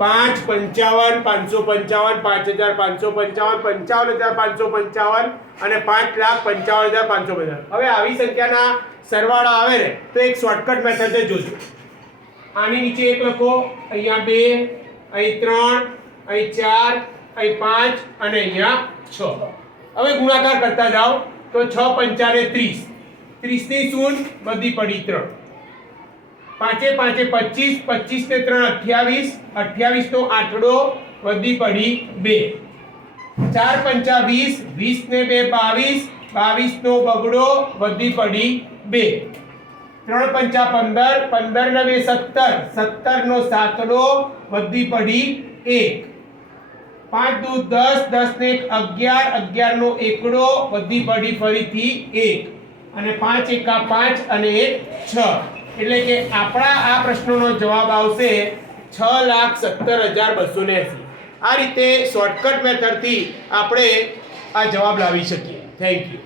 5 55 555 5555 55555 અને 5,55,550. હવે આવી સંખ્યાના સરવાળા આવે ને તો એક શોર્ટકટ મેથડ છે, જોજો. આની નીચે 1 લખો, અહીંયા 2, અહીં 3, અહીં 4, અહીં 5 અને અહીંયા 6. હવે ગુણાકાર કરતા જાઓ તો 6 પંચા 30, 30 ની શૂન્ય વધી પડી 3, 5 5 25, 25 ને 3 28, 28 નો આઠડો વધી પડી 2, 4 પંચા 20, 20 ને 2 22, 22 નો બગડો વધી પડી 2, 3 પંચા 15, 15 ને 2 17, 17 નો સાતડો વધી પડી 1, 5 દુ 10, 10 ને 1 11, 11 નો એકડો વધી પડી ફરીથી 1, અને 5 એકા 5 અને 1 6. એટલે કે આપણા આ પ્રશ્નનો જવાબ આવશે 6,17,280. આ રીતે શોર્ટકટ મેથડથી આપણે આ જવાબ લાવી શકીએ. Thank you.